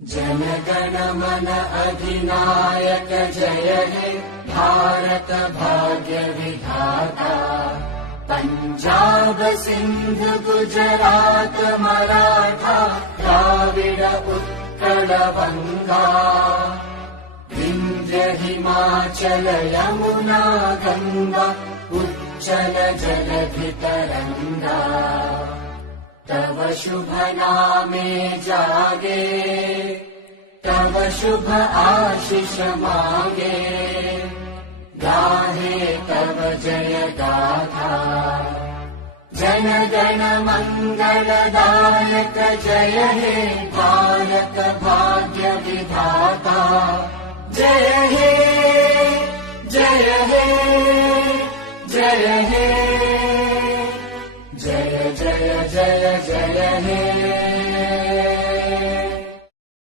जनगण मन अधिनायक जय हे भारत भाग्य विधाता। पंजाब सिंध गुजरात मराठा द्राविड उत्कल बंगा। विंध्य हिमाचल यमुना गंगा उच्चल जलधि तरंगा। तव शुभ नामे जागे तव शुभ आशीष मागे। गाहे तव जय गाथा जनगण मंगलदायक जय हे भारत भाग्य